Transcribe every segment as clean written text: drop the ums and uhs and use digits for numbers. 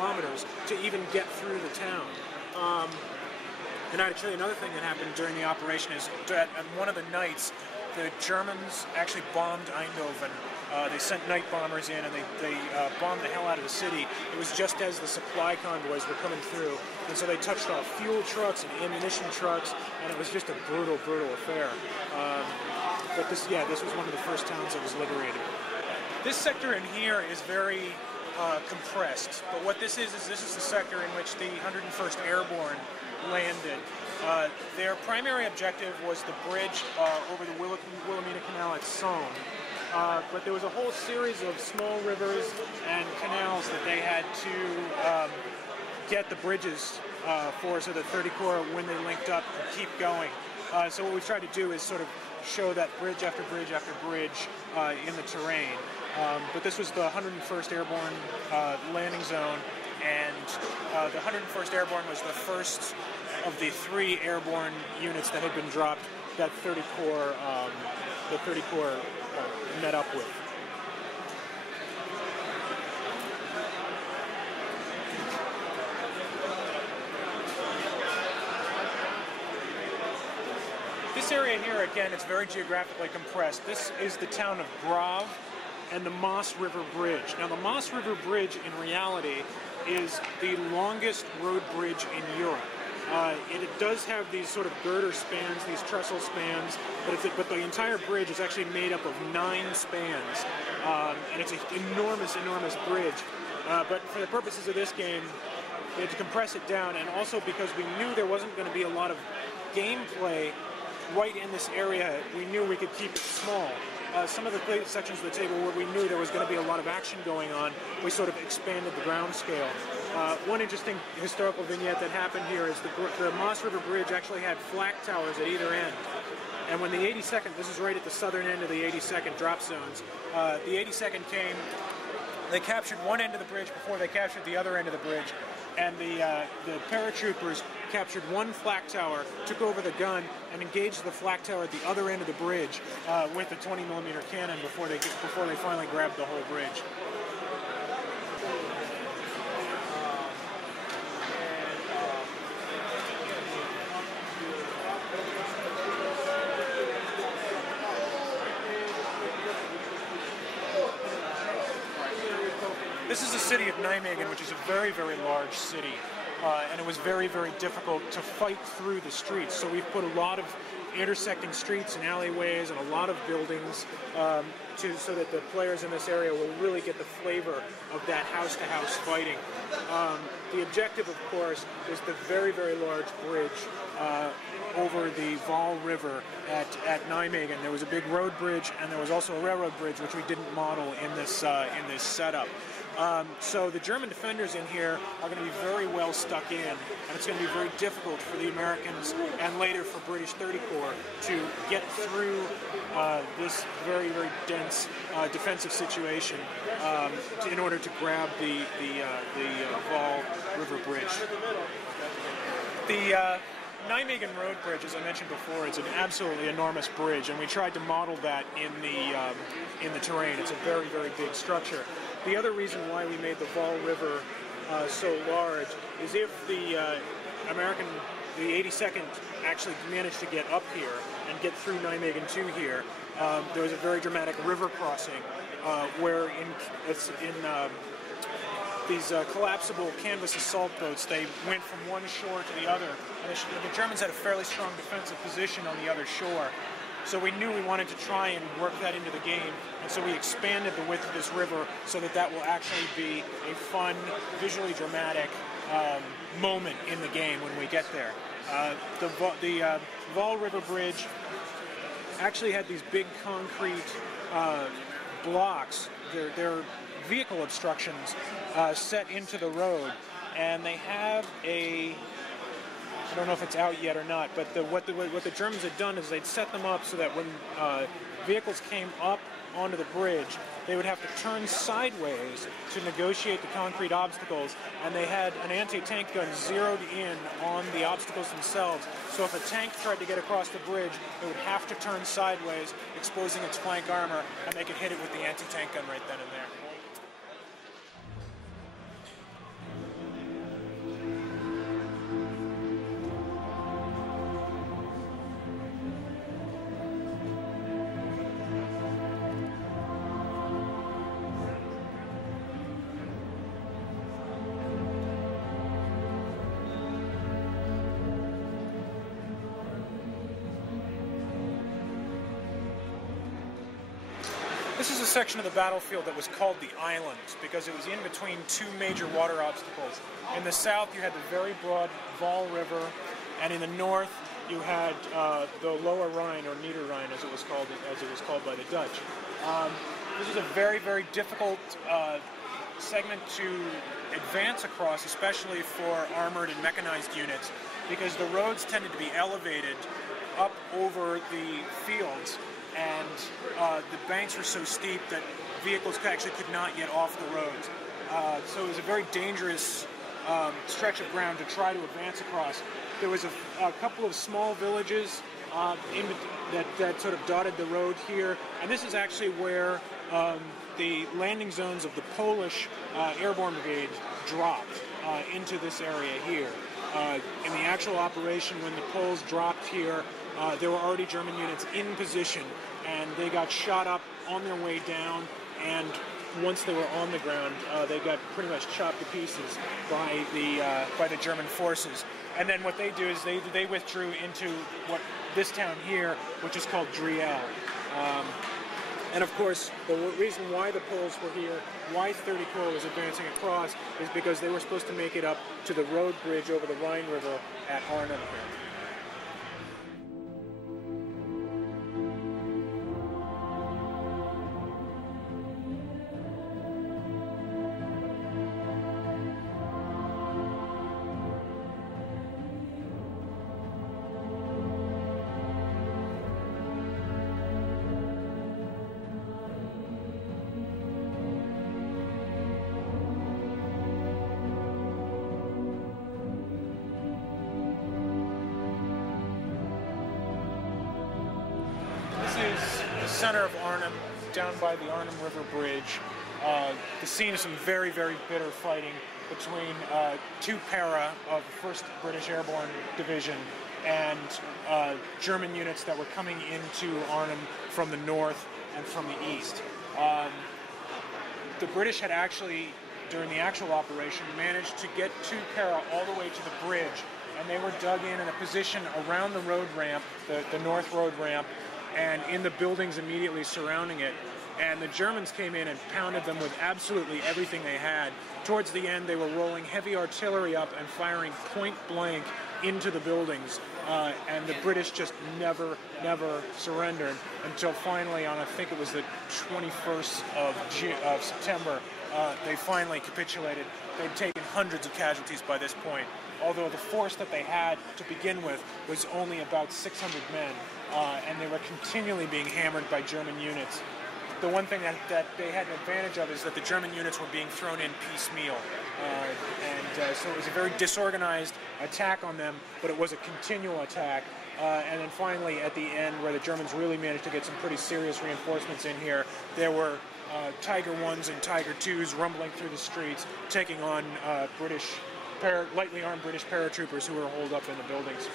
kilometers to even get through the town. And I'd tell you another thing that happened during the operation is that on one of the nights, the Germans actually bombed Eindhoven. They sent night bombers in and they bombed the hell out of the city. It was just as the supply convoys were coming through. And so they touched off fuel trucks and ammunition trucks, and it was just a brutal, brutal affair. But this was one of the first towns that was liberated. This sector in here is very compressed, but what this is the sector in which the 101st Airborne landed. Their primary objective was the bridge over the Wilhelmina Canal at Somme. But there was a whole series of small rivers and canals that they had to get the bridges for, so that 30 Corps, when they linked up, could keep going. So what we've tried to do is sort of show that bridge after bridge after bridge in the terrain. But this was the 101st Airborne landing zone, and the 101st Airborne was the first of the 3 airborne units that had been dropped that 30 Corps met up with. This area here, again, it's very geographically compressed. This is the town of Grave and the Maas River Bridge. Now, the Maas River Bridge, in reality, is the longest road bridge in Europe. It does have these sort of girder spans, these trestle spans, but the entire bridge is actually made up of 9 spans, and it's an enormous, enormous bridge. But for the purposes of this game, we had to compress it down, and also because we knew there wasn't going to be a lot of gameplay right in this area, we knew we could keep it small. Some of the sections of the table where we knew there was going to be a lot of action going on, we sort of expanded the ground scale. One interesting historical vignette that happened here is the Maas River Bridge actually had flak towers at either end. And when the 82nd, this is right at the southern end of the 82nd drop zones, the 82nd came, they captured one end of the bridge before they captured the other end of the bridge, and the paratroopers captured one flak tower, took over the gun, and engaged the flak tower at the other end of the bridge with a 20mm cannon before they finally grabbed the whole bridge. This is the city of Nijmegen, which is a very, very large city, and it was very, very difficult to fight through the streets. So we've put a lot of intersecting streets and alleyways and a lot of buildings so that the players in this area will really get the flavor of that house-to-house fighting. The objective, of course, is the very, very large bridge over the Waal River at Nijmegen. There was a big road bridge, and there was also a railroad bridge, which we didn't model in this setup. So the German defenders in here are going to be very well stuck in, and it's going to be very difficult for the Americans and later for British 30 Corps to get through this very, very dense defensive situation in order to grab the Waal River Bridge. The Nijmegen Road Bridge, as I mentioned before, it's an absolutely enormous bridge, and we tried to model that in the terrain. It's a very, very big structure. The other reason why we made the Waal River so large is if the 82nd actually managed to get up here and get through Nijmegen to here, there was a very dramatic river crossing where in these collapsible canvas assault boats, they went from one shore to the other, and the Germans had a fairly strong defensive position on the other shore. So we knew we wanted to try and work that into the game, and so we expanded the width of this river so that will actually be a fun, visually dramatic moment in the game when we get there. The Waal River Bridge actually had these big concrete blocks. They're vehicle obstructions set into the road, and they have I don't know if it's out yet or not, but what the Germans had done is they'd set them up so that when vehicles came up onto the bridge, they would have to turn sideways to negotiate the concrete obstacles, and they had an anti-tank gun zeroed in on the obstacles themselves. So if a tank tried to get across the bridge, it would have to turn sideways, exposing its flank armor, and they could hit it with the anti-tank gun right then and there. This is a section of the battlefield that was called the Islands because it was in between two major water obstacles. In the south, you had the very broad Vaal River, and in the north, you had the Lower Rhine, or Niederrhein, as it was called by the Dutch. This was a very, very difficult segment to advance across, especially for armored and mechanized units, because the roads tended to be elevated up over the fields, and the banks were so steep that vehicles actually could not get off the roads. So it was a very dangerous stretch of ground to try to advance across. There was a couple of small villages that sort of dotted the road here, and this is actually where the landing zones of the Polish airborne brigade dropped into this area here. In the actual operation, when the Poles dropped here, there were already German units in position, and they got shot up on their way down, and once they were on the ground, they got pretty much chopped to pieces by the German forces. And then what they do is they withdrew into this town here, which is called Driel. And of course, the reason why the Poles were here, why 30 Corps was advancing across, is because they were supposed to make it up to the road bridge over the Rhine River at Arnhem. Center of Arnhem, down by the Arnhem River Bridge. The scene of some very, very bitter fighting between two para of the 1st British Airborne Division and German units that were coming into Arnhem from the north and from the east. The British had actually, during the actual operation, managed to get two para all the way to the bridge, and they were dug in a position around the road ramp, the north road ramp, and in the buildings immediately surrounding it. And the Germans came in and pounded them with absolutely everything they had. Towards the end, they were rolling heavy artillery up and firing point blank into the buildings. And the British just never surrendered until finally, on I think it was the 21st of September, they finally capitulated. They'd taken hundreds of casualties by this point, although the force that they had to begin with was only about 600 men, and they were continually being hammered by German units. The one thing that they had an advantage of is that the German units were being thrown in piecemeal, so it was a very disorganized attack on them, but it was a continual attack. And then finally, at the end, where the Germans really managed to get some pretty serious reinforcements in here, there were Tiger 1s and Tiger 2s rumbling through the streets, taking on lightly armed British paratroopers who were holed up in the buildings.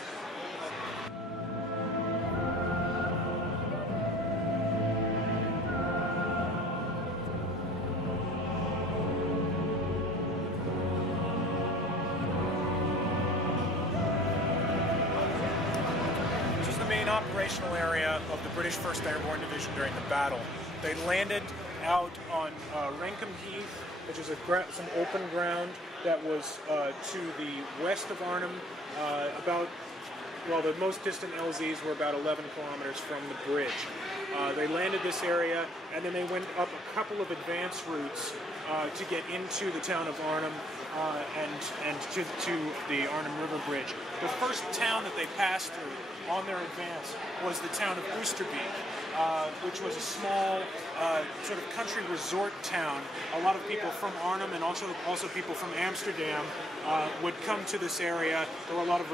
Operational area of the British 1st Airborne Division during the battle. They landed out on Renkum Heath, which is some open ground that was to the west of Arnhem, the most distant LZs were about 11 kilometers from the bridge. They landed this area, and then they went up a couple of advance routes to get into the town of Arnhem and to the Arnhem River Bridge. The first town that they passed through on their advance was the town of Oosterbeek, which was a small sort of country resort town. A lot of people from Arnhem and also people from Amsterdam would come to this area. There were a lot of